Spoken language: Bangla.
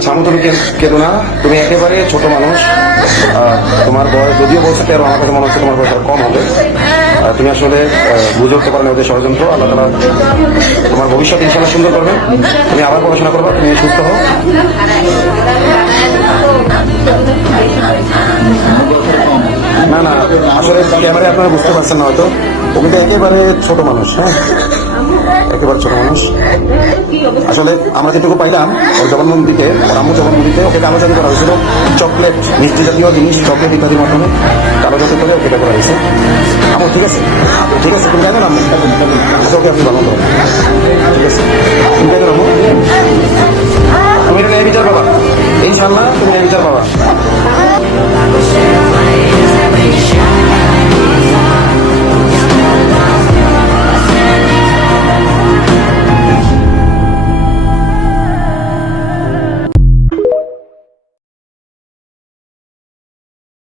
আচ্ছা আমি তুমি কেঁদো না, তুমি একেবারে ছোট মানুষ। তোমার বয়স যদিও বলছে 13, আমার কাছে মনে হচ্ছে তোমার বয়স আরো কম হবে। তুমি আসলে বুঝে উঠতে পারো না ওদের ষড়যন্ত্র। আল্লাহ তাআলা তোমার ভবিষ্যৎ ইনশাআল্লাহ সুন্দর করবে। তুমি আবার পড়াশোনা করবা, তুমি সুস্থ হও। না না, আসলে ক্যামেরায় আপনারা বুঝতে পারছেন না হয়তো, ও কিন্তু একেবারে ছোট মানুষ। হ্যাঁ, একেবারে ছোট মানুষ। আসলে আমরা যেটুকু পাইলাম ওর জবানবন্দিতে, ওর আম্মু জবানবন্দিতে ওকে কালোজারি করা হয়েছিল চকলেট, মিষ্টি জাতীয় জিনিস, চকলেট ইত্যাদির মাধ্যমে কালোজারি করে ওকে এটা করা হয়েছে। আম্মু ঠিক আছে, ঠিক আছে, তুমি জানো না আম্মু? আচ্ছা ওকে আপনি ভালো করো, ঠিক আছে, তুমি জানো আম্মু? আমি এটা নিয়ে